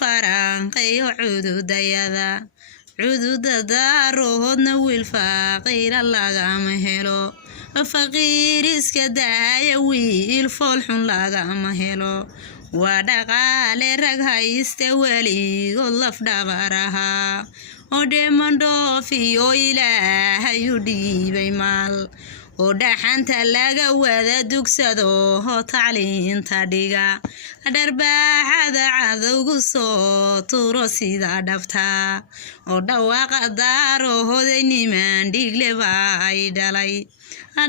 faranqeeyo cududayada cududadaroodna wiil faqiira lagama helo faqiir iska daaya wiil foolxun lagama helo waa dhaqaale rag hayste weligood laf dhabaraha oo dheemandhoofiyo ilaahay u dhiibay maal oo dhaxanta laga wada dugsado oo tacliinta dhiga dharbaaxada cadowgu soo turo sida dhabta oo dhawaaqa daarooday niman dhigle bay dhalay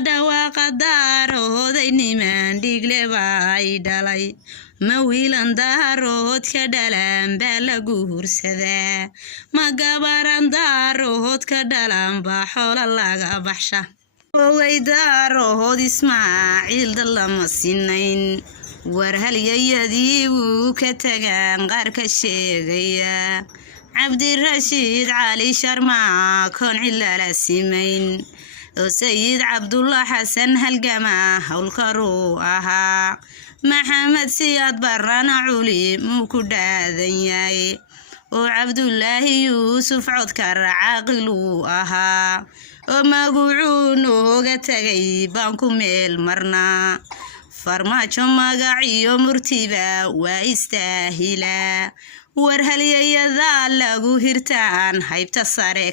dhawaaqa daarooday niman dhigle bay dhalay ma wiilan daarood ka dhalan baa lagu hursadaa ma gabaran daarood ka dhalan baa xoola laga baxsha waydarood Ismaaciil dalama sinayn war halyayadii uu ka tagaan qaar ka sheegaya Cabdirashiid Cali Sharma kon cilala simayn oo Sayid Cabdullah Xasan halgama hawlkaru ahaa Maxamed Siyaad Barana Culi muu ku dhaadan yahay oo Cabdullaahi Yuusuf codka raaqilu ahaa oo magacuun uga tagay baan ku meel marnaa farmaajo magac iyo murtiba waa istaahila war halyayada lagu hirtaan haybta sare